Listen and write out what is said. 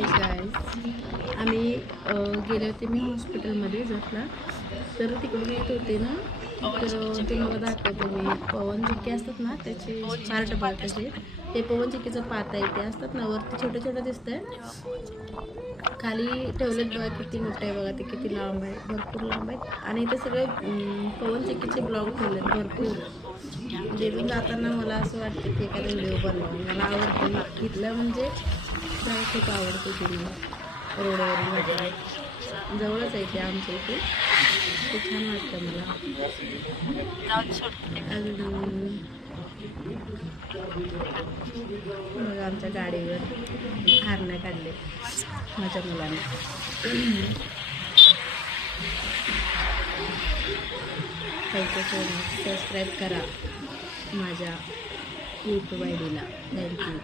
Hi guys, आम्ही गेले होते मी हॉस्पिटलमध्ये जखला. तर तिकडून येत होते ना, तर तुम्हाला दाखवते मी. पवन चिक्के असतात ना, त्याचे पार्ट बघा कसे. ते पवन चिक्कीचं पात आहे, ते असतात ना वरती छोटं छोटं दिसतंय, खाली ठेवलेत बघा. किती मोठं आहे बघा, ते किती लांब आहे, भरपूर लांब आहेत. आणि ते सगळे पवन चिक्कीचे ब्लॉग ठेवलेत भरपूर. म्हणजे इथून जाताना मला असं वाटतं की एखादा व्हिडिओ बनवावा. मला आवडते इथलं, म्हणजे मला खूप आवडते ते. मला रोडवरून वगैरे जवळच आहे ते आमच्या इथे, ते छान वाटतं मला. अजून बघा आमच्या गाडीवर हारण्या काढले माझ्या मुलाने. Thank you so much. सबस्क्राईब करा माझ्या यूट्यूब आय डीला. थँक्यू.